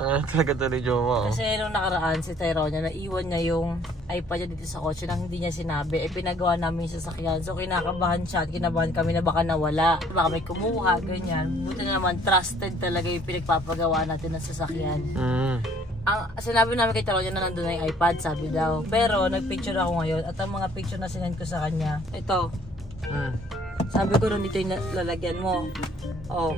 Talaga to ni Jowa. Kasi nung nakaraan si Tyronia, naiwan niya yung iPad niya dito sa kotse nang hindi niya sinabi. Pinagawa namin yung sasakyan. So kinakabahan siya at kinabahan kami na baka nawala. Baka may kumuha, ganyan. Buti na naman, trusted talaga yung pinagpapagawa natin ng sasakyan. Ang sinabi namin kay Tyronia na nandun na yung iPad, sabi daw. Pero nagpicture ako ngayon at ang mga picture na sinend ko sa kanya, ito. Sabi ko rin dito yung lalagyan mo. Oh.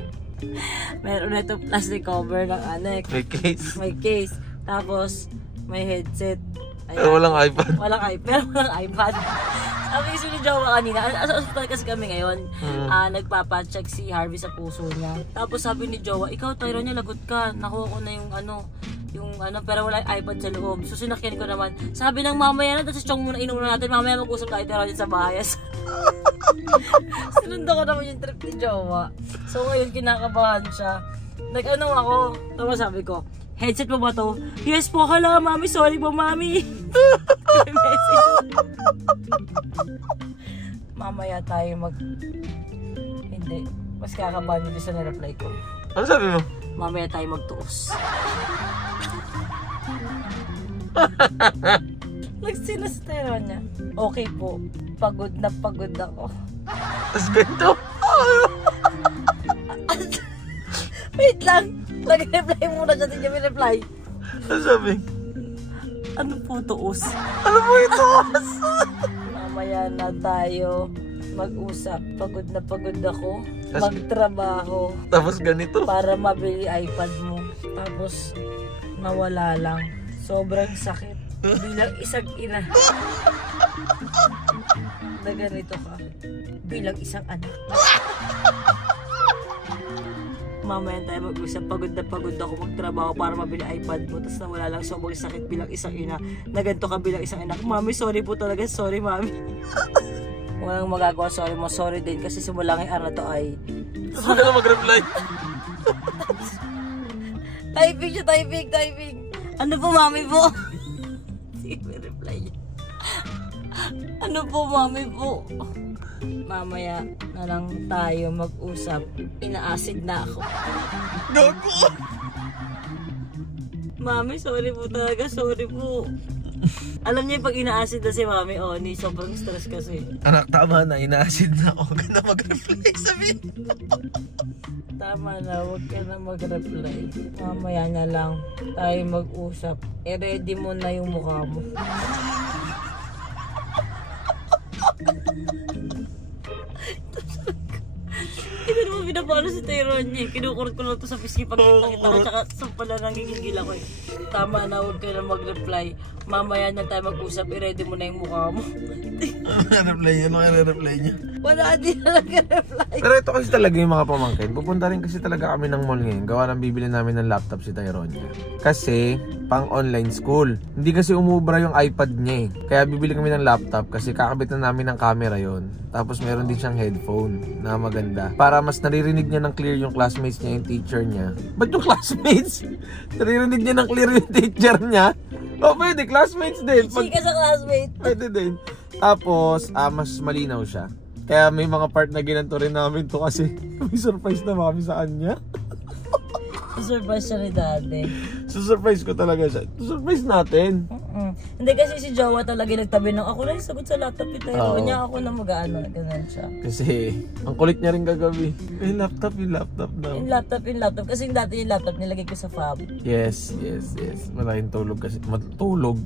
Meron na ito plastic cover ng anek. May case. May case. Tapos, may headset. Ayan. Pero walang iPad. Walang iPad. Pero walang iPad. Sabi kasi ni Jowa kanina, sa hospital kasi kami ngayon, nagpapacheck si Harvey sa puso niya. Tapos sabi ni Jowa, ikaw Tyronia, lagot ka. Nakuha ko na yung pero wala iPad sa loob. So sinakyan ko naman. Sabi ng mamaya na, tapos chong muna inuuna natin, mamaya mag-usap tayo Tyronia sa bayas. Sinundo ko naman yung trip ni Jowa. So ngayon kinakabahan siya. Nag-ano ako, tapos sabi ko, headset mo ba to? Yes po, hala mami, sorry po mami. Mamaya tayo hindi, mas kakabahan nyo sa na-reply ko. Ano sabi mo? Mamaya tayo magtuos. Nagsinastero niya. Okay po, pagod na pagod ako. Tapos ganito? Wait lang, nag-reply muna siya, hindi may reply. Ano sabi? Ano po tuos? Ano po ito? Mamaya na tayo mag-usap. Pagod na pagod ako. Magtrabaho. Tapos ganito? Para mabili iPad mo. Tapos nawala lang. Sobrang sakit. Bilang isang ina. Na ganito ka. Bilang isang anak. Mamaya tayo mag-usap. Pagod na pagod ako magtrabaho para mabili iPad mo. Tapos nawala lang, sobrang sakit bilang isang ina. Na ganito ka bilang isang anak. Mami, sorry po talaga. Sorry, mami. Walang magagawa. Sorry mo. Sorry din. Kasi simula ngayong araw na to ay... Tapos wala na mag-reply. Typing siya. Typing. Ano po, mami po? Sige, may reply niya. Ano po, mami po? Mamaya na lang tayo mag-usap. Ina-acid na ako. Gago! Mami, sorry po talaga. Sorry po. Alam niya pag ina-acid na si mami, ni sobrang stress kasi. Anak, tama na. Ina-acid na ako. Huwag ka na mag-reply. Sabihin. Tama na, huwag ka na mag-reply. Mamaya na lang tayo mag-usap. I-ready mo na yung mukha mo. Hindi ko naman pinapano si Tyronia. Kinukurot ko lang ito sa pisngi pag kita ko. Tsaka sa pala nangigigil ako eh. Tama na, huwag ka na mag-reply. Mamaya na tayo mag-usap. I-ready mo na yung mukha mo. Reply niya. Ano kaya reply niya? Wala, di na nag-reply. Pero ito kasi talaga yung mga pamangkin. Pupunta rin kasi talaga kami ng mall ngayon. Gawa ng bibili namin ng laptop si Tyronia. Kasi pang online school. Hindi kasi umubra yung iPad niya eh. Kaya bibili kami ng laptop kasi kakabit na namin ng camera yon. Tapos meron din siyang headphone na maganda. Para mas naririnig niya ng clear yung classmates niya, yung teacher niya. Ba't yung classmates? Naririnig niya ng clear yung teacher niya? O pwede, classmates din. Chika sa classmate. Pwede din. Tapos, mas malinaw siya. Kaya may mga part na ginanto rin namin to kasi may surprise na kami sa kanya. Surprise siya ni daddy. Surprise ko talaga siya. Surprise natin. Hindi kasi si Jowa talaga nagtabi ng ako na yung sagot sa laptop ni Tyronia. Ako na mag-ano, ganun siya. Kasi ang kulit niya rin kagabi. Yung laptop daw. Yung laptop. Kasi yung dati yung laptop nilagay ko sa fob. Yes. Maraming tulog kasi. Matulog.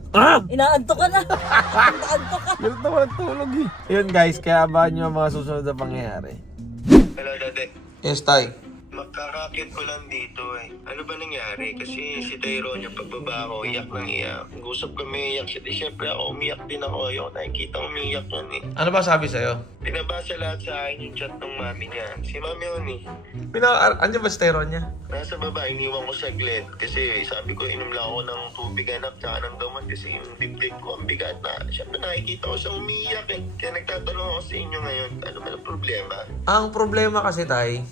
Inaantok ka na. Inaantok ka. Ganun naman ang tulog eh. Yun guys, kaya abangan nyo ang mga susunod na pangyayari. Hello, Dade. Yes, Tay. Makakakit ko lang dito eh. Ano ba nangyari? Kasi si Tyronia pagbaba ako, iyak ng iyak. Gusap kami, iyak siya. Siyempre ako, umiyak din ako. Ayoko nakikita umiyak yun eh. Ano ba sabi sa'yo? Pinabasa lahat sa akin yung chat ng mami niya. Si mami yun eh. Andiyan ba si Tyronia? Nasa baba, iniwan ko saglit. Kasi sabi ko, inom lang ako ng tubig anak tsaka ng gamot. Kasi yung dibdib ko ang bigat na. Siyempre nakikita ko siya umiyak eh. Kaya nagtatanong ako sa inyo ngayon, ano ba ang problema? Ang problema kasi, Tay,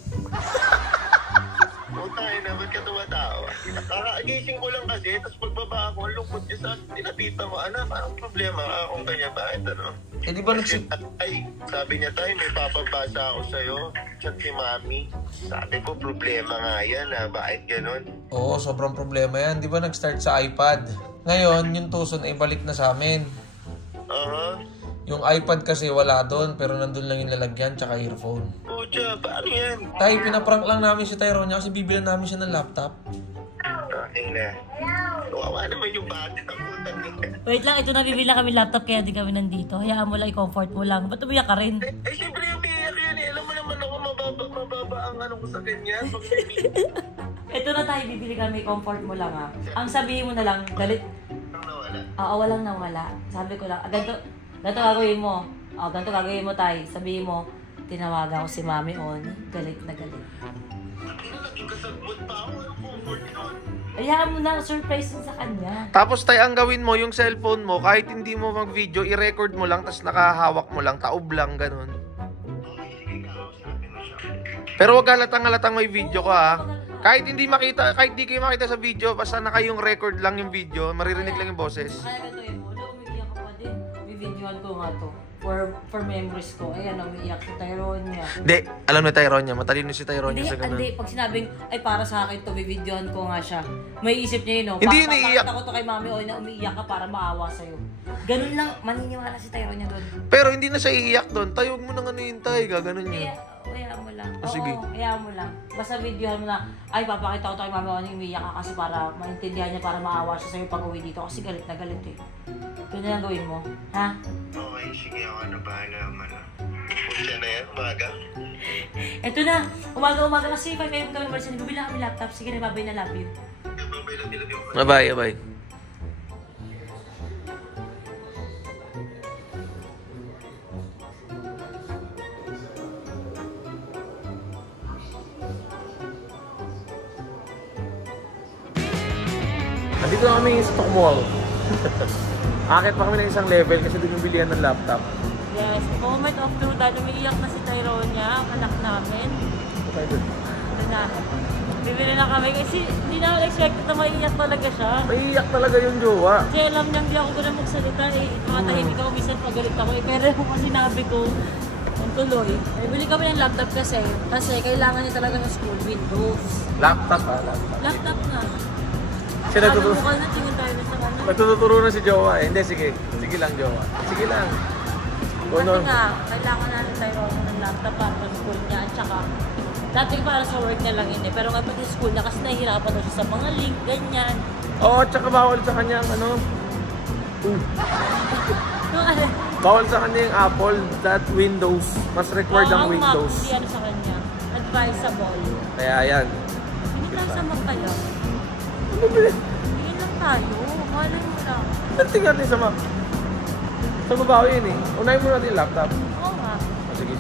Utay na, ba't ka tumatawa? Kakagising ko lang kasi, tapos pagbaba ako, lungkot niya sa akin. Tinatita ko, anak, anong problema ka kung kanya bakit ano? Eh di ba Ay, sabi niya tayo, may papabasa ako sa'yo. Chat ni Mami. Sabi ko, problema nga yan bakit ganun? Oo, sobrang problema yan. Di ba nag-start sa iPad? Ngayon, yung tuson ay balik na sa amin. Yung iPad kasi wala doon, pero nandun lang yung lalagyan tsaka earphone. Pucha, paano yan? Tay, pinaprank lang namin si Tyronia kasi bibilan namin siya ng laptop. Okay na. Kawawa naman yung bata ng utang niya. Wait lang, ito na bibili kami laptop kaya di kami nandito. Hayaan mo lang, i-comfort mo lang. Ba't umiyak ka rin? Eh, siyempre yung biyak yan eh. Alam mo naman ako, mababa ang ano ko sa ganyan. Ito na tayo, bibili kami, comfort mo lang ha. Ang sabihin mo na lang, galit. Oo, walang nawala. Sabi ko lang, ganito gagawin mo. Ganito gagawin mo tayo. Sabihin mo, tinawagan ko si Mami On. Galit na galit. Naging kasagbot pa ako. Anong comfort nun? Hayaan mo na, surprise sa kanya. Tapos tay, ang gawin mo, yung cellphone mo, kahit hindi mo mag-video, i-record mo lang, tapos nakahawak mo lang, taob lang, ganun. Pero wag halatang may video ka ha. Kahit hindi makita, kahit di kayo makita sa video, basta naka yung record lang yung video, maririnig lang yung boses. Kaya gagawin mo, umiiyak ka pa din. Bibidyoan ko nga to. For memories ko. Ayan, umiiyak si Tyronia. Hindi, alam na Tyronia, matalino si Tyronia sa ganun. Hindi, pag sinabing, ay para sa akin to, bibidyoan ko nga siya. May isip niya yun, no? Hindi yun iiyak. Papakita ko to kay Mami O na umiiyak ka para maawa sa'yo. Ganun lang, maniniwala si Tyronia doon. Pero hindi na siya iiyak doon. Tayo, huwag mo nang ano yun, Tay. Gaganon yun. Hayaan mo lang. Sige. Oo, hayaan mo lang. Basta videohan mo na, ay papakita ko to kay Mami O na umiiyak ka kasi para maintindihan niya, para maawa siya sa'yo pag uwi dito. Kasi galit na galit eh. Yun na lang gawin mo. Ha? Okay, sige ako na bahala naman. Pucha na yan, umaga. Eto na, umaga kasi 5 AM kami malis. Bibili na kami laptop. Sige na, babay na, love you. Bye, bye. Nandito na kami sa Stock Mall. Akit pa kami ng isang level kasi doon yung bilihan ng laptop. Yes, moment of truth. Dahil umiiyak na si Tyronia, ang anak namin. Ito na. Bibili na kami kasi hindi na expected na maiiyak talaga siya. Maiiyak talaga yung jowa. Kasi alam niya hindi ako gano'n magsalita eh. Matahimik ako, minsan pagalit ako eh. Pero kung sinabi ko, ang tuloy. Bibili kami ng laptop kasi kailangan niya talaga sa school, Windows. Laptop ha? Laptop na. Siya nagtuturo. Alam mo na tingin tayo na sa kanya. Nagtuturo na si jowa eh. Hindi, sige. Sige lang jowa. Sige lang. Kasi nga, kailangan natin tayo ng laptop para sa school niya. At saka, dati para sa work na lang yun eh. Pero kapag sa school na kasi nahihirapan daw siya sa mga link, ganyan. Oo, at saka bawal sa kanya ang ano. Bawal sa kanya yung Apple, that Windows. Mas required ang Windows. Hindi ano sa kanya. Advisable. Kaya yan. Hindi tayo sa magkaya. Hindi lang tayo. Malay mo lang. Tingnan natin sa Mac. Sa babaw yun eh. Unahin mo natin yung laptop. Oo nga. Sige.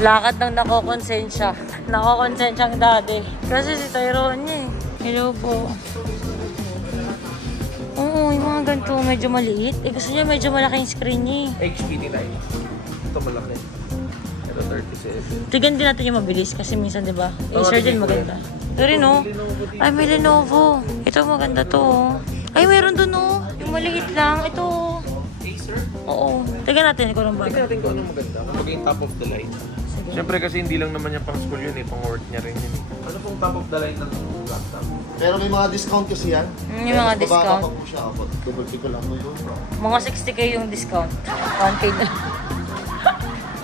Lakad ng nakokonsensya. Nakokonsensyang daddy. Kasi si Tyronia eh. Hello po. Oo, yung mga ganito medyo maliit. Eh gusto niya medyo malaking screen niya eh. HP tayo. Ito malaki. Ito 37. Tignan din natin yung mabilis kasi minsan diba? Acer din maganda. Ito rin oh. Ay may Lenovo. Ito maganda to oh. Ay meron dun oh. Yung maliit lang. Ito oh. Acer? Oo. Tignan natin kung anong Tingnan bagay. natin kung anong maganda. Kung maging top of the line. Siyempre kasi hindi lang naman yung pang school yun eh. Pang work niya rin yun eh. Ano pong top of the line ng laptop? Pero may mga discount kasi yan. Yung mga discount. Bababa pa po siya. Double pick ko lang po yun. Mga 60k yung discount. 1k na.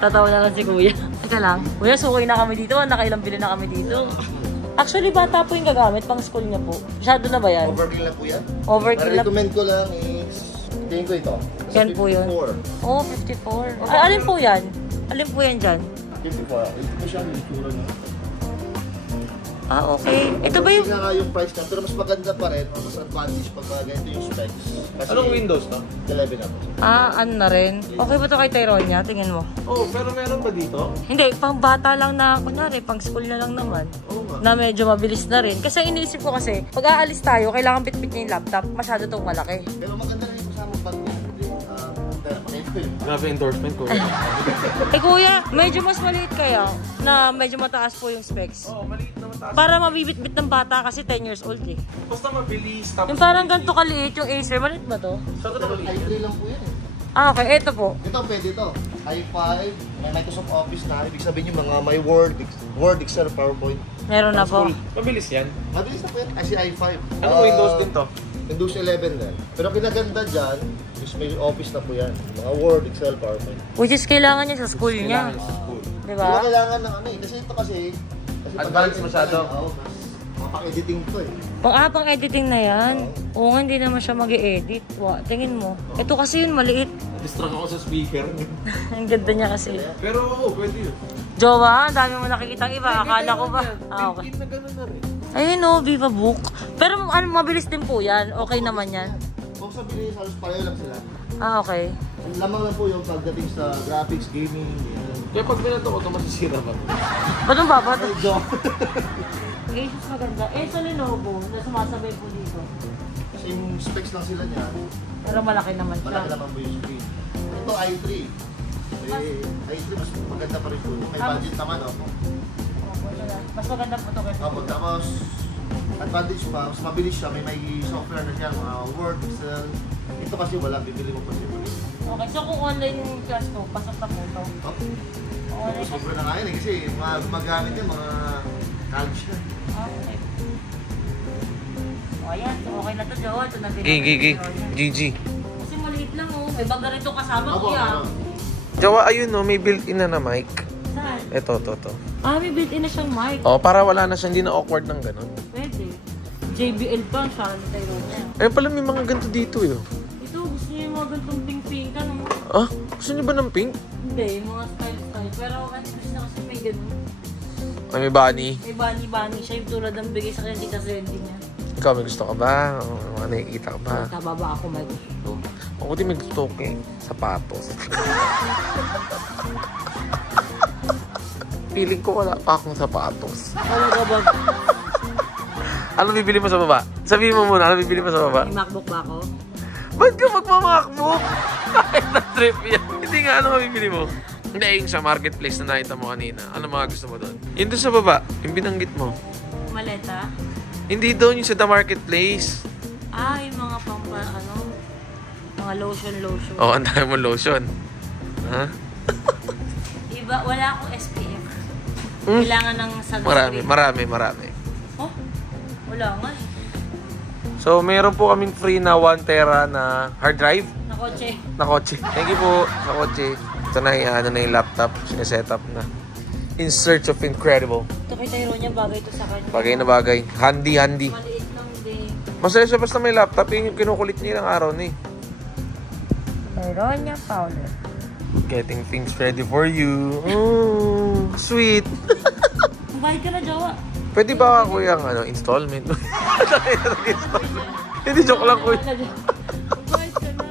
Tatawa na lang si Kuya. Teka lang. Kuya, sukoy na kami dito. Nakailang bili na kami dito. Actually, bata po yung gagamit. Pang school niya po. Masyado na ba yan? Overkill lang po yan. Overkill na. recommend ko lang is, tingin ko ito. Yan po yun. 54. Oh, 54. Okay, alin po yan? Alin po yan dyan? 54. Ito po siya, yung itsura niya. Ah, okay. Ito ba yung... Tingnan nga yung price niya, pero mas maganda pa rin. Mas advantage pag ganito yung specs. Kasi Anong Windows to? 11 na po. Ah, ano na rin? Okay ba ito kay Tyronia? Tingin mo. Oh, pero meron ba dito? Hindi, pang bata lang na, kunyari, pang school na lang naman. Oo nga. Na medyo mabilis na rin. Kasi iniisip ko kasi, pag aalis tayo, kailangan bitbit niya yung laptop. Masyado itong malaki. Pero maganda rin yung kasamang bag niya. Pero Grabe endorsement ko. Eh kuya, medyo mas maliit kaya na medyo mataas po yung specs. Oo, maliit na mataas. Para mabibit-bit ng bata kasi 10 years old eh. Basta mabilis. Tapos Yung parang ganito kaliit yung Acer, maliit ba to? Saan ka maliit? i3 lang po yan. Ah, okay. Ito po. Ito, pwede ito. i5, may Microsoft Office na. Ibig sabihin yung mga may Word, Excel, PowerPoint. Meron na po. Mabilis yan. Mabilis na po yan. Kasi i5. Ano Windows din to? Windows 11 din. Pero pinaganda dyan, is may Office na po yan. Mga Word, Excel, PowerPoint. Which is kailangan niya sa school niya. Kailangan sa school. Di Pero ba? kailangan ng ano eh. Kasi ito kasi Advanced masyado. Oo, mapang-editing to eh. Pang editing na yan. Oo nga, hindi naman siya mag-i-edit. Tingin mo. Ito kasi yun, maliit. Distract ako sa speaker. Ang ganda niya kasi. Pero oo, pwede yun. Jowa, ang dami mo nakikitang iba. Akala ko ba? Ah, okay. Built-in na gano'n na rin. Ayun o, Viva Book. Pero ano, mabilis din po yan. Okay naman yan. Kung sabihin, halos pareho lang sila. Ah, okay. Lamang lang po yung pagdating sa graphics, gaming, yan. Kaya pag binato ko ito, masisira ba? Ba't ang baba? Medyo. Asus maganda. Eh, sa Lenovo, na sumasabay po dito. Same specs lang sila niya. Pero malaki naman siya. Malaki naman po yung screen. Ito i3. i3 mas maganda pa rin po. May budget naman, oh. Mas maganda po ito kasi. Tapos, advantage pa, mas mabilis siya. May software na siya, mga Word, Excel. Ito kasi wala, bibili mo pa siya. Okay, so kung online yung class ko, pasok na po ito. Online Software na nga yun eh, kasi mga gumagamit yan, mga college na. Okay. O ayan, so okay na to, Jowa. Ito na GG. Kasi maliit lang oh. May baga rito kasama Abo, kuya. Jawa, ayun no, may built-in na mic. Saan? Ito. Ah, may built-in na siyang mic. Oh, para wala na siya, hindi na awkward ng gano'n. Pwede. JBL pa, siya na tayo niya. Ayun pala, may mga ganito dito yun. Ito, gusto niyo yung mga gantong pink-pink ano? Ah, gusto niyo ba ng pink? Hindi, yung mga style-style. Pero at least na kasi may ganun. Ay, may bunny. May bunny-bunny siya yung tulad ng bigay sa kanya Tita Sandy niya. Ikaw, may gusto ka ba? O, mga nakikita ka ba? Kababa ako may gusto. Ako din may gusto ko eh. Sapatos. Feeling ko wala pa akong sapatos. Ano ka ba? Ano bibili mo sa baba? Sabihin mo muna, ano bibili mo sa baba? May MacBook ba ako? Ba't ka magmamakbook? Kahit na trip yan. Hindi nga, ano mabibili mo? Hindi, yung sa marketplace na nakita mo kanina. Ano mga gusto mo doon? Yung doon sa baba, yung binanggit mo. Maleta? Hindi doon, yung sa the marketplace. Ah, yung mga mga lotion. Oo, ang dami mo lotion. Ha? Iba, wala akong SPF. Kailangan ng sunscreen. Marami. Oh, wala nga eh. So, meron po kaming free na 1 tera na hard drive Na kotse. na kotse. Thank you po sa kotse. Ito na yung laptop. Sineset up na. In search of incredible. Ito kay Tyro niya, bagay ito sa kanya. Bagay na bagay. Handy. Maliit lang din. Masaya siya basta may laptop. Yun yung kinukulit niya ng araw na eh. Tyro niya, powder. Getting things ready for you. Oh, sweet. Bayad ka na, Jowa. Pwede ba ako yung installment? Hindi, joke lang kuya. Bayad ka na.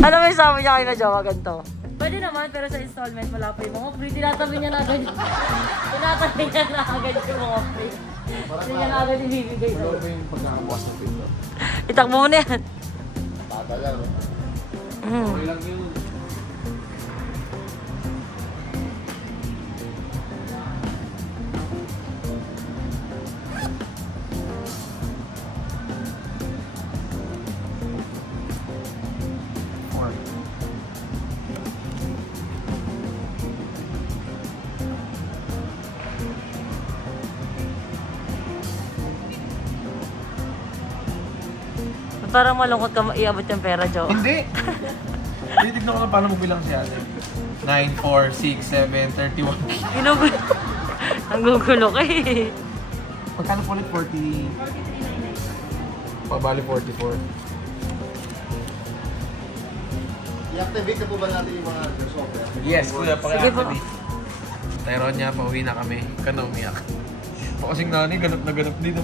Ano may sabi niya kayo na, Jowa, ganito? Pwede naman, pero sa installment, wala pa yung mga free. Tinatabi niya na agad. Tinatabi niya na agad yung mga free. Hindi niya na agad ibibigay. Ano ba yung pagkakabukas ng pinto? Itakbo mo na yan. Tatagal. Okay lang yun. Parang malungkot ka iabot yung pera, Jo. Hindi. Titignan ko lang paano magbilang si ate. 9, 4, 6, 7, 31. Ginugulo. Ang gugulo ka eh. Magkano po ulit? 40? Pabali 44. I-activate na po ba natin yung mga software? Yes, kuya, Sige po. paki-activate. Tyron niya, pauwi na kami. Kano umiyak. Kasing nanay, ganap na ganap din.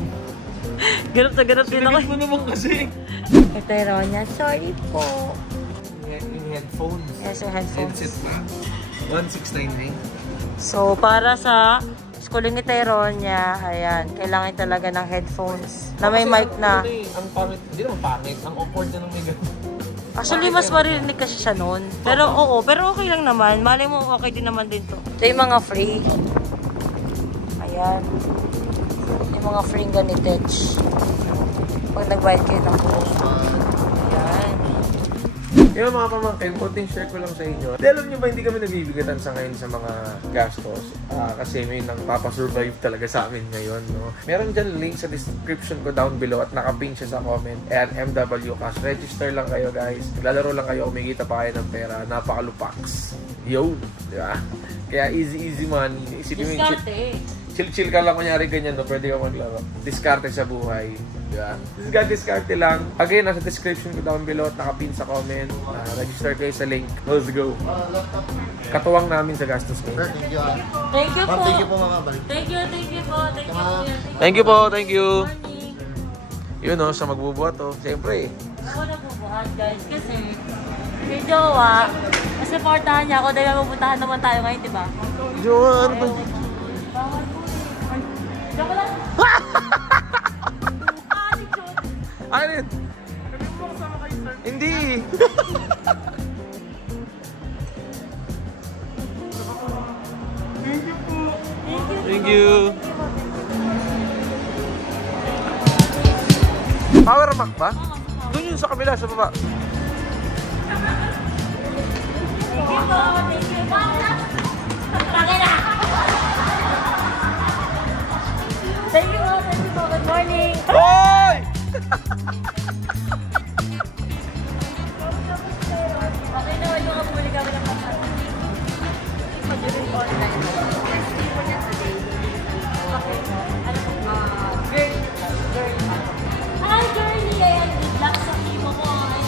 Ganap na ganap din ako. Sinagit mo naman kasi. Ito yung niya, sorry po. Yung headphones. Yes, yung headphones. Headset pa. 1699. So, para sa schooling ni Tyron niya, ayan, kailangan talaga ng headphones na may mic na. Ang pangit, hindi naman pangit. Ang awkward na ng may ganun. Actually, mas maririnig kasi siya nun. Pero oo, pero okay lang naman. Malay mo, okay din naman din to. Ito yung mga free. Ayan. Yung mga free ganitech. Pag nagbayad kayo ng buo. Ayan. Yung mga pamangkin, konting share ko lang sa inyo. Alam nyo ba, hindi kami nabibigatan sa ngayon sa mga gastos. Kasi may nang papasurvive talaga sa amin ngayon, no? Meron dyan link sa description ko down below at nakapin siya sa comment. And MW Cash. Register lang kayo, guys. Naglalaro lang kayo, kumikita pa kayo ng pera. Napakalupax. Yo! Di ba? Kaya easy money. Isipin mo chill ka lang, kunyari ganyan, no? Pwede ka maglaro. Diskarte sa buhay. Diba? Diskarte lang. Again, nasa description ko down below at nakapin sa comment. Register kayo sa link. Let's go. Katuwang namin sa gastos ko. Thank you. Thank you po. Thank you po, Mama. Balik. Thank you po. Thank you po, thank you. Morning. Yun, no, sa magbubuhat, oh. Siyempre, Ako nagbubuhat, guys. Kasi, si Jowa, supportahan niya ako dahil mapupuntahan naman tayo ngayon, diba? Jowa, ano ba? Bawal po eh. Jowa lang. Ano yun? Hindi. Thank you. Power Mac ba? Doon yun sa kabila, sa baba. Thank you po. Good morning. Hoy! Okay naman yung kapuli kami ng pasal. Pag-during po online. First day po niya sa day. Okay. Ano po? Girl. Hi, girlie! Ayan, good luck sa chemo mo. Ay,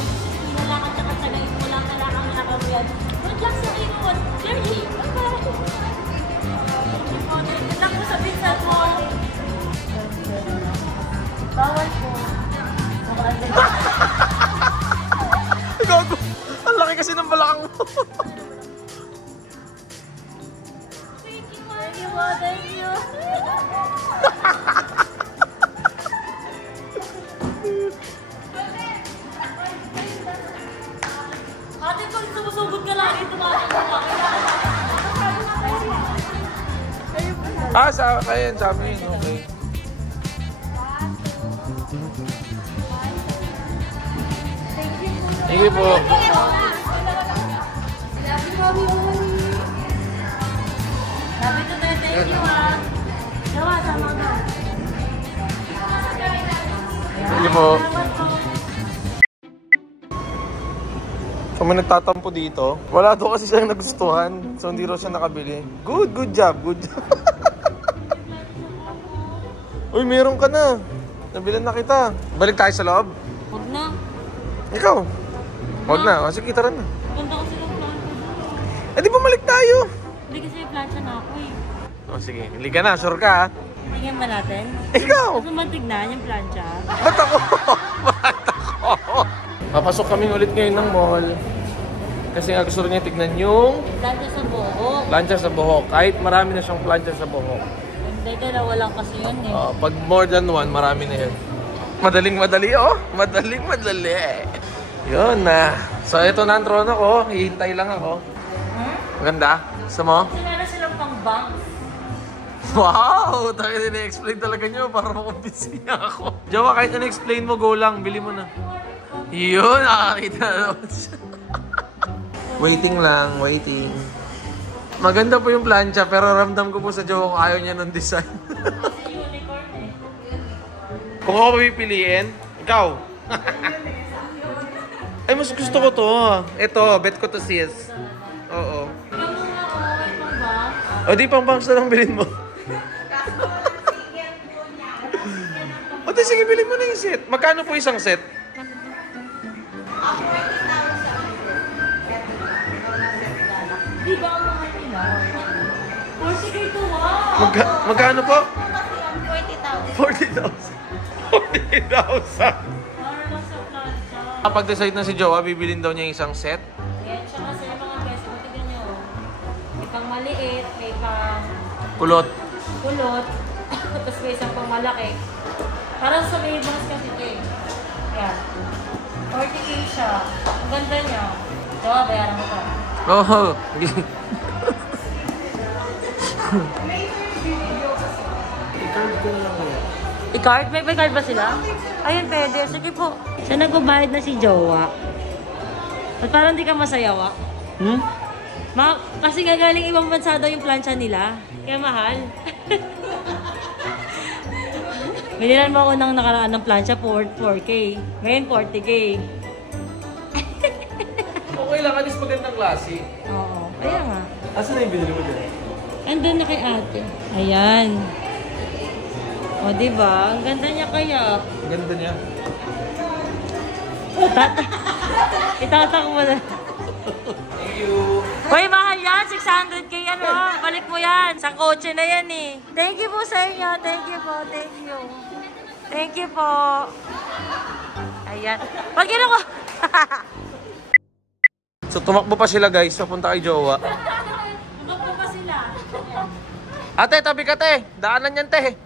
wala ka tsaka-tsagay. Wala ka lang ang nakabuyan. Good luck sa chemo mo. Girlie! Good luck po sa pinsan mo. Bawal po. Gago! Ang laki kasi ng balakang mo. Thank you. Ate, pag sumusugod ka lang ito, Sa akin, sa amin, okay. Thank you po. Sabi ko tayo, thank you ha. Gawa, sama ka. Thank you po. So may nagtatampo dito. Wala daw kasi siyang nagustuhan. So hindi raw siya nakabili. Good job. Uy, meron ka na. Nabilan na kita. Balik tayo sa loob. Huwag na. Ikaw. Huwag na. Kasi kita rin na. Ganda kasi ng plancha. Eh di bumalik tayo. Hindi kasi plancha na ako eh. O sige, hindi ka na. Sure ka ha? Tingnan ba natin? Ikaw! Gusto mo tignan yung plancha? Ba't ako? Papasok kami ulit ngayon ng mall. Kasi nga gusto niya tignan yung Plancha sa buhok. plancha sa buhok. Kahit marami na siyang plancha sa buhok. Hindi, dalawa lang kasi yun eh. Pag more than one, marami na yun. Madaling-madali, oh. Madaling-madali. Yun na. So, ito na ang trono ko. Hihintay lang ako. Maganda. Gusto mo? Kasi meron silang pang banks. Wow! Tayo din na-explain talaga nyo para makumbisi niya ako. Jowa, kahit na-explain mo, go lang. Bili mo na. Yun, nakakita na naman siya. Waiting lang, waiting. Maganda po yung plancha, pero ramdam ko po sa jowa kung ayaw niya ng design. Kasi unicorn eh. Kung ako pipiliin, ikaw. Ay, mas gusto ko to. Ito, bet ko to sis. Oo. Ikaw muna ako, okay pang ba? O di, pang bangs na lang bilhin mo. O di, sige, bilhin mo na yung set. Magkano po isang set? Di ba ang mga nila? 40K to, wow! Magkano po? 40,000. 40,000. 40,000. Para lang sa plancha. Kapag decide na si Jowa, bibilin daw niya yung isang set. Yan, siya kasi mga guys, kung tignan nyo, may pang maliit, may pang Kulot. kulot, tapos may isang pang malaki. Parang sa may bangs kasi ito eh. Yan. 40K siya. Ang ganda Oo, bayaran mo to. Oo. I-card? May card ba sila? Ayun, pwede. Sige po. Siya nagbabayad na si Jowa. At parang di ka masaya, Wak? Kasi nga galing ibang bansa daw yung plancha nila. Kaya mahal. Bilinan mo unang nakaraan ng plancha 4K. Ngayon 40K. Okay lang, alis magandang klase. Oo. Kaya nga. Asan na yung binili mo dyan? Andun na kay ate. Ayan. O, diba? Ang ganda niya kaya. Ang ganda niya. Itatak mo na. Thank you. Hoy, mahal yan. 600K yan, oh. Balik mo yan. Sa kotse na yan, eh. Thank you po sa inyo. Thank you po. Thank you. Thank you po. Ayan. Pag yun ako. So tumakbo pa sila guys, papunta kay Jowa. Tumakbo pa sila. Ate, tabi ka te. Daanan yan te.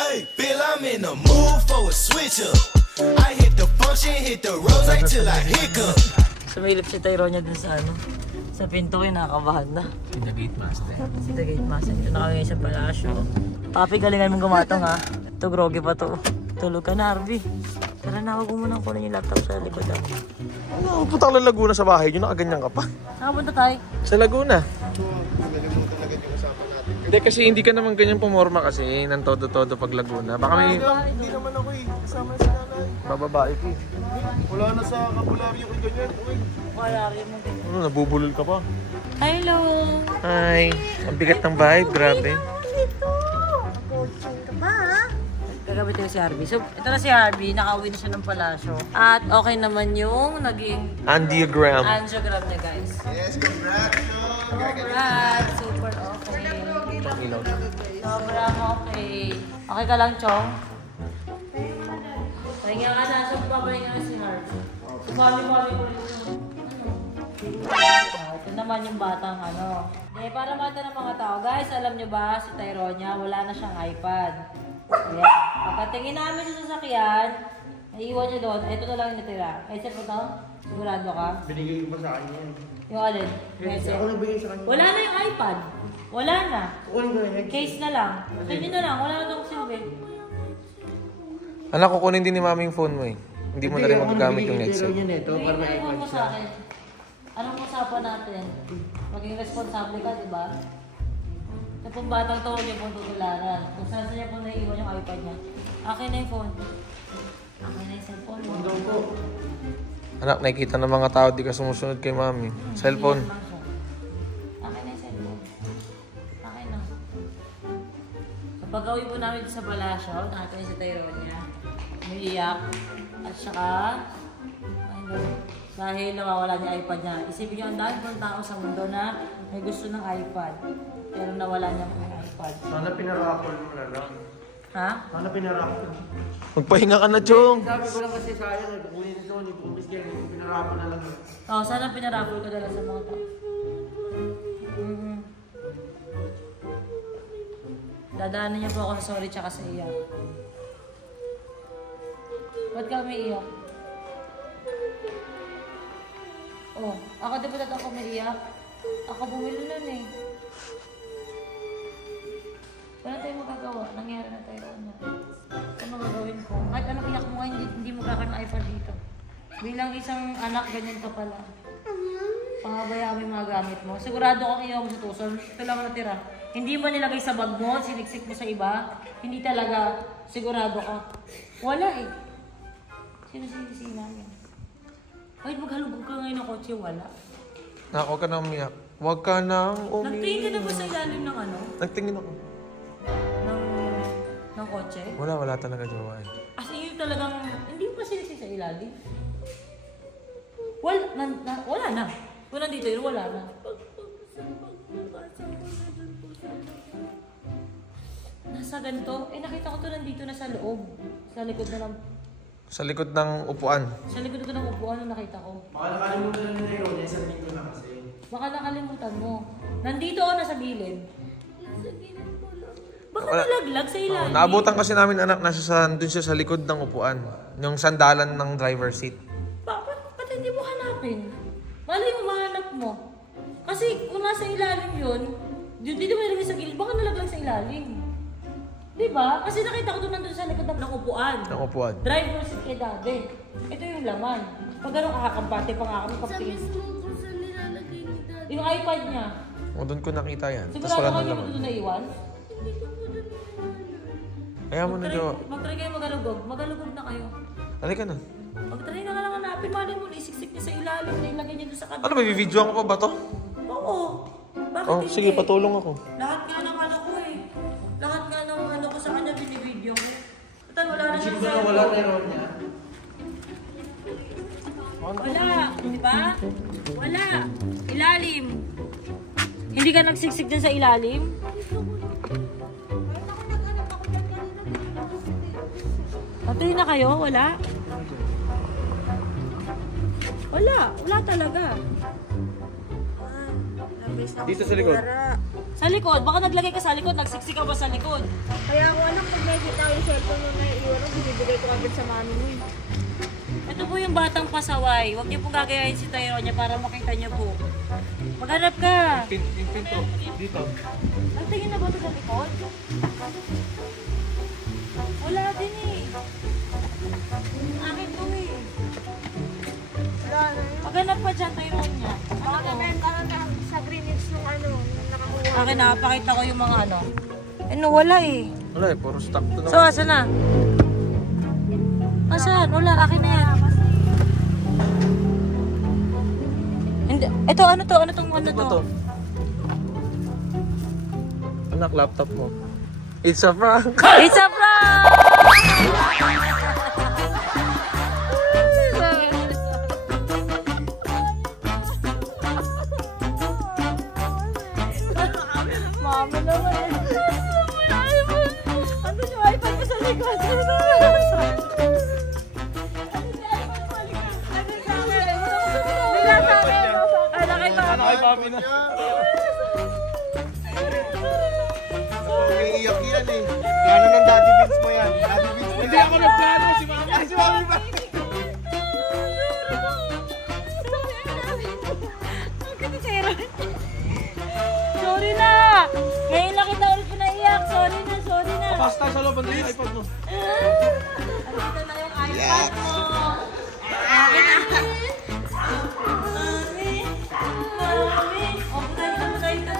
Hey, Bill, I'm in the mood for a switch up. I hit the function, hit the rose till I hiccup. Sumilip si Tyronia dun sa ano. Sa pinto, kinakabahan na. Si The Gate Master. Si The Gate Master. Ito na kami sa palasyo. Papi, galingan mong gumatong ha. Ito, groggy pa to. Tulog ka na, Arby. Tara na, huwag mo nang kunin yung laptop sa likod ako. Ano, putang lang Laguna sa bahay nyo, nakaganyan ka pa. Saan punta tayo? Sa Laguna. Nalimutan agad yung usapan natin. Hindi kasi hindi ka naman ganyan pumorma kasi ng todo-todo pag Laguna. Baka may Hindi naman ako eh. Kasama si nanay. bababae ko eh. Wala na sa kabularyo ko ganyan. Okay. Wala rin mo. Ano, nabubulol ka pa. Hello! Hi. Ang bigat ng vibe, grabe. Dito! Coaching ka pa ha? Gagamit tayo si Harvey. So, ito na si Harvey. Nakauwi na siya ng palasyo. At okay naman yung naging Angiogram. angiogram niya, guys. Yes, congrats. Congrats! Super okay. Ilaw. Sobrang okay. Okay ka lang, Chong? Pahinga ka na. So, papahinga na si Harvey. So, bali-bali ko rin ito. Ito naman yung batang ano. Para mata ng mga tao. Guys, alam nyo ba, si Tyronia, wala na siyang iPad. Ayan. Pagkatingin namin sa sasakyan, naiiwan niya doon, ito na lang yung natira. Headset mo to? Sigurado ka? Binigay ko pa sa akin yan. Yung alin? Yung headset? Ako nagbigay sa kanya. Wala na yung iPad. Wala na. Kunin ko na yan. Case na lang. Ganyan na lang. Wala na itong silbi. Anak, kukunin din ni mami yung phone mo eh. Hindi mo na rin magagamit yung headset. Para may Iwan iPad mo siya. sa akin. Anong usapan natin? Maging responsable ka, di ba? Ito pong batang to, huwag niyo pong tutularan. Kung saan niya pong naiiwan yung iPad niya. Akin na yung phone. Akin na yung cellphone mo. Anak, nakikita ng mga tao di ka sumusunod kay mami. Cellphone. Akin na yung cellphone. Akin na. Kapag gawin po namin sa palasyo, nakita niya sa Tyronia, umiiyak, at saka, dahil nawawala niya iPad niya. Isipin niyo, ang dami pong tao sa mundo na may gusto ng iPad. Pero nawala niya po yung iPad. Sana pinaraffle mo na lang. Ha? Sana pinaraffle. Magpahinga ka na, Chong. Sabi ko lang kasi sayang eh. Kukunin ito, hindi ko umis yan. Pinaraffle na lang. Oo, sana pinaraffle ko dala sa mga tao. Dadaanan niya po ako sa sorry tsaka sa iyak. Ba't ka umiiyak? Oh, ako di ba dapat ako umiiyak? Ako bumili nun eh. Wala tayong magagawa. Nangyari na tayo niya. Ano magagawin ko? Kahit anong iyak mo nga, hindi mo kakaroon ng iPad dito. Bilang isang anak, ganyan ka pala. Pangabayaan mo yung mga gamit mo. Sigurado kang iyaw mo sa tuson. Ito lang ang natira. Hindi mo nilagay sa bag mo, siniksik mo sa iba. Hindi talaga. Sigurado ka. Wala eh. Sino sinisisi namin? Wait, maghalugog ka ngayon ng kotse, wala. Nak, huwag ka na umiyak. Huwag ka nang Nagtingin ka na umiyak. ba sa ilalim ng ano? Nagtingin ako. Ng kotse? Wala talaga jowa eh. As in, yun talagang, hindi mo pa sinisisi sa ilalim? Wala na. Kung nandito yun, wala na. Nasa ganito? Eh, nakita ko to nandito na sa loob. Sa likod na lang. Sa likod ng upuan. Sa likod ko ng upuan na nakita ko. Baka nakalimutan na nila yun. Isang linggo na kasi. Baka nakalimutan mo. Nandito o nasa gilid? Nasa gilid ko lang. Baka Wala. nalaglag sa ilalim. Naabutan kasi namin anak, doon siya sa likod ng upuan. Yung sandalan ng driver seat. Pati hindi mo hanapin? Malay mo mahanap mo. Kasi kung nasa ilalim yun, dito mo nilagay sa gilid, baka nalaglag sa ilalim. Diba? Kasi nakita ko doon nandun sa likod ng upuan. Ang upuan. Driver seat kay Daddy. Ito yung laman. Pag gano'ng kakakampante pa nga kami Sabi kaptingin. mo kung saan nilalagay ni Daddy. Yung iPad niya. O, doon ko nakita yan. Tapos Sigurado wala ka nang niyo laman. doon naiwan? Hindi ko po doon nilalagay. Kaya mo na, Jo. Mag-try kayo magalugog. Magalugog na kayo. Halika na. Mag-try na nga lang hanapin. Malay mo, isiksik niya sa ilalim. Nailagay niya doon sa kanila. Ano, may videoan ko pa ba to? Oo. Bakit Oh, hindi? sige, patulong ako. Lahat nga ng ano ko eh. Lahat nga ng ano ko sa kanya binibideo ko. Ito, wala na siyang cellphone. niya. Wala. Di ba? Wala. Ilalim. Hindi ka nagsiksik din sa ilalim? Patay na kayo? Wala? Wala. Wala talaga. Dito sa likod. Sa likod? Baka naglagay ka sa likod. Nagsiksik ka ba sa likod? Kaya ako anak, pag nakikita ko yung cellphone mo na iwan, binibigay ko agad sa mami mo eh. Ito po yung batang pasaway. Huwag niyo pong gagayahin si Tyronia para makita niyo po. Maghanap ka. Yung pinto. Dito. Nagtingin na ba ito sa likod? Wala din eh. Akin to eh. Wala na yun. Maghanap pa dyan, Tyronia. Baka Ano to? nabenta na sa Greenwich nung ano, nung nakakuha. Akin nakapakita ko yung mga ano. Ano, wala eh. Wala eh, puro stock to na. So, asan na? Asan? Wala, akin na yan. Hindi. Ito, ano to? Ano tong ano to? Anak, laptop mo. It's a prank! It's a prank! Mama naman. Ano yung iPad mo sa likod? Ano kay papi na? Iiyak yan eh. Plano ng Daddy Beans mo yan. Daddy Beans mo. Hindi ako nagplano, si mami. Ay, si Mami ba? Sorry na! Ngayon lang kita ulit pinaiyak. Sorry na, sorry na. Papas tayo sa loob, ang yung iPad mo. Andito na yung iPad mo. Akin na. Mami. Mami. O, punayin ka, punayin ka.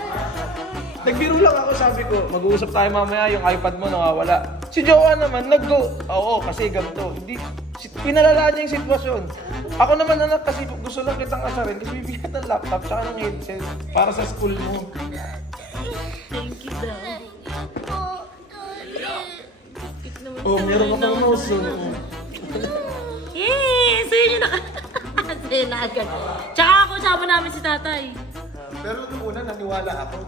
Nagbiro lang ako, sabi ko, mag-uusap tayo mamaya, yung iPad mo nawawala. Si Joanne naman, nag-go. Oo, kasi ganito. Hindi, pinalala niya yung sitwasyon. Ako naman anak, kasi gusto lang kitang asarin kasi bibigyan ng laptop tsaka ng headset para sa school mo. Thank you daw. Oh, meron ka pang mouse. Yes! Sa'yo nyo na. Sa'yo na agad. Tsaka ako, sama namin si tatay. Pero nung una, naniwala ako.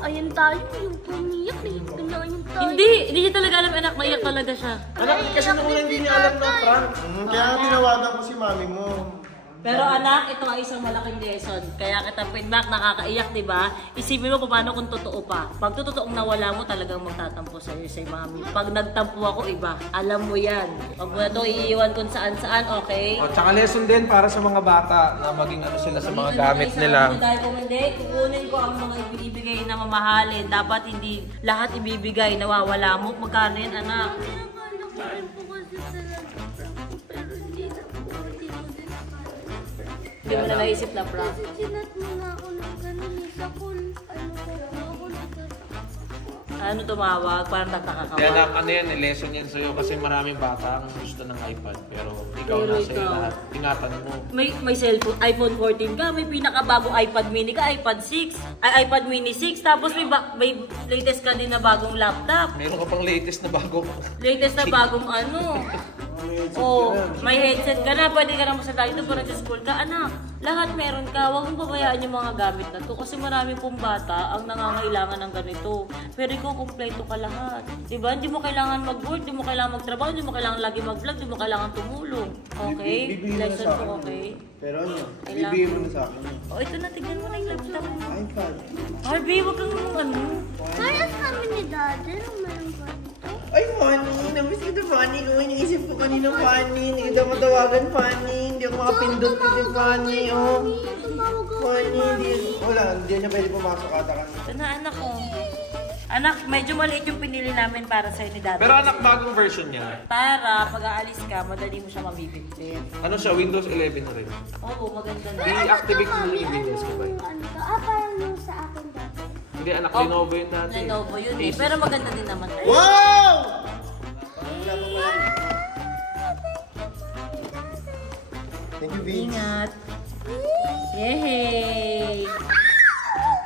Ayun tayo, yung pumiyak eh. Pinayun tayo. Hindi niya talaga alam, anak. Maiyak talaga siya. Anak, kasi nung una hindi niya alam na prank. Kaya nga tinawagan ko si mami mo. Pero anak, ito ay isang malaking lesson. Kaya kita feedback, nakakaiyak, di ba? Isipin mo paano kung totoo pa. Pag totoong nawala mo, talagang magtatampo sa'yo si mami. Pag nagtampo ako, iba. Alam mo yan. Huwag mo na ito iiwan kung saan-saan, okay? O, tsaka lesson din para sa mga bata na maging ano sila sa mga gamit nila. Dahil kung hindi, kukunin ko ang mga ibibigay na mamahalin. Dapat hindi lahat ibibigay, nawawala mo. Magkano yan, anak? Akala ko rin po kasi talaga. Pero hindi na po. Hindi mo na naisip na prank. Kasi chinat mo na ako ng ganun eh. Sa call, ano ko ako nagtataka. Ano tumawag? Parang nagtaka ka Kaya ba? anak, ano yan, lesson yan sa'yo kasi maraming bata ang gusto ng iPad. Pero ikaw Pero na sa'yo ikaw. lahat. Ingatan mo. May cellphone, iPhone 14 ka, may pinakabagong iPad mini ka, iPad 6, ay iPad mini 6, tapos may latest ka din na bagong laptop. Meron ka pang latest na bago. Latest na bagong ano. Oh, may headset ka na, pwede ka na masalita dito para sa school ka. Anak, lahat meron ka. Huwag mong pabayaan yung mga gamit na to. Kasi marami pong bata ang nangangailangan ng ganito. Pero ikaw, kumpleto ka lahat. Diba? Hindi mo kailangan mag-work, hindi mo kailangan magtrabaho, hindi mo kailangan lagi mag-vlog, hindi mo kailangan tumulong. Okay? Lesson po, okay? Pero ano, Kailangan. bibigyan mo na sa akin. Oh, ito na, tignan mo na yung laptop mo. iPad. Harvey, huwag kang ano. Kaya sa amin ni Daddy, nung meron ka dito. Ay, Mani, namiss ko na Mani ko. Iniisip ko kanina ng Fanny. Hindi kita matawagan, Fanny. Hindi ako makapindot kasi Fanny, oh. Fanny, hindi niya pwede pumasok ata kasi. Ito na anak ko. Anak, medyo maliit yung pinili namin para sa'yo ni Daddy. Pero anak, bagong version niya. Para pag aalis ka, madali mo siya mabibigtin. Ano siya? Windows 11 na rin. Oo, maganda na. I-activate mo yung Windows mo ba? Parang yung sa akin dati. Hindi, anak, Lenovo yun dati. Lenovo yun eh. Pero maganda din naman. Wow! Thank you, Vince. Ingat. Yehey!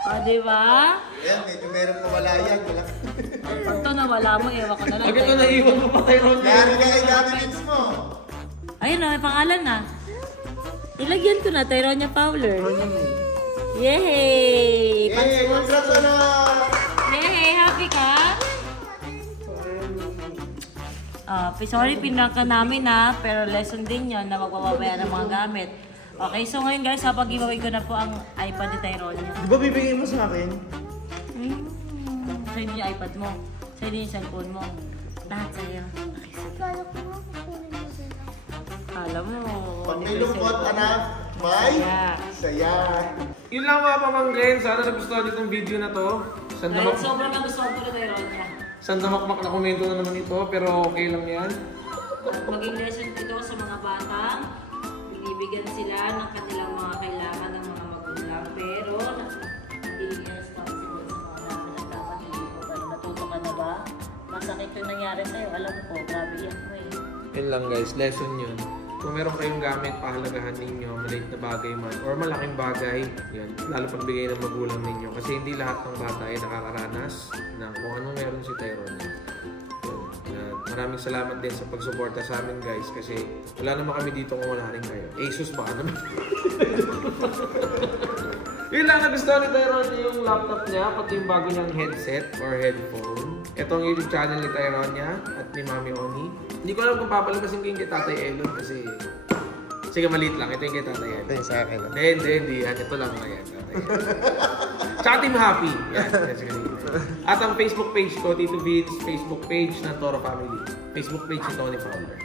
O, diba? Ayan, medyo meron pamalayan. Pag ito nawala mo, ewan ko na lang. Agad ito naiwan mo pa tayo. Nangyari ka kay Daddy Vince mo. Ayun na, may pangalan na. Ilagyan ko na, Tyronia Fowler. Yehey! Yay! Congrats, anak! Yehey! Happy ka? Sorry, pinaka namin ha, pero lesson din yun na magpapabayaan ng mga gamit. Okay, so ngayon guys, pag-giveaway ko na po ang iPad ni Tyronia. Di ba bibigay mo sa akin? Sa'yo din yung iPad mo. Sa'yo din yung cellphone mo. Lahat sa'yo. Kala ko nga kukunin mo sila. Alam mo. Pag may lungkot, anak, may saya. Yun lang mga pamangkin. Sana nagustuhan niyo itong video na to. Dahil sobrang nagustuhan ko na Tyronia. Sandamakmak na komento na naman ito, pero okay lang yan. Maging lesson ito sa mga batang binibigyan sila ng kanilang mga kailangan ng mga magulang, pero hindi responsible sa mga dapat dapat hindi mo ba natuto ka na ba? Masakit yung nangyari sa'yo, alam ko, grabe yan mo eh. Yun lang guys, lesson yun. Kung meron kayong gamit, pahalagahan ninyo, maliit na bagay man, or malaking bagay, yan, lalo pagbigay ng magulang ninyo. Kasi hindi lahat ng bata ay nakakaranas ng kung anong meron si Tyronia. Maraming salamat din sa pagsuporta sa amin guys, kasi wala naman kami dito kung wala rin kayo. Asus baka naman. Yun lang, nagustuhan ni Tyronia yung laptop niya, pati yung bago niyang headset or headphone. Ito ang YouTube channel ni Tyronia at ni Mami Oni. Hindi ko alam kung papalabasin ko yung kay Tatay Elon kasi... Sige, maliit lang. Ito yung kay Tatay Elon. Ito yung sa akin. Hindi. Yan. Ito lang na yan. Tsaka Team Happy. Yan. At ang Facebook page ko, Tito Vince, Facebook page ng Toro Family. Facebook page ni Tony Fowler.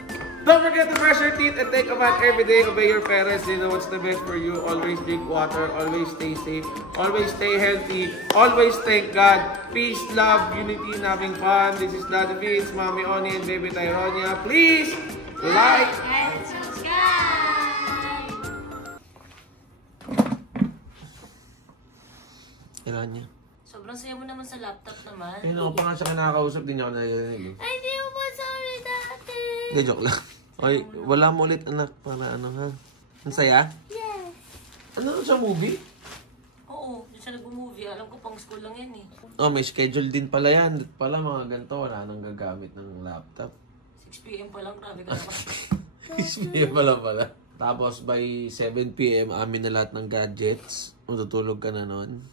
Don't forget to brush your teeth and take a bath every day. Obey your parents. They know what's the best for you. Always drink water. Always stay safe. Always stay healthy. Always thank God. Peace, love, unity, and having fun. This is Daddy Vince, Mami Oni, and Baby Tyronia. Please like and subscribe! Tyronia. Sobrang saya mo naman sa laptop naman. Ayun ako pa nga siya kinakausap din ako narinig. Ay, di mo ba sorry dati? Hindi, joke lang. Ay, wala mo ulit anak para ano ha? Ang saya? Yes. Ano sa movie? Oo, doon siya nag-movie. Alam ko pang school lang yan eh. Oh, may schedule din pala yan. Pala mga ganito, wala nang gagamit ng laptop. 6 PM pa lang, grabe ka naman. 6 p.m. pala. Tapos by 7 p.m. amin na lahat ng gadgets. Matutulog ka na nun.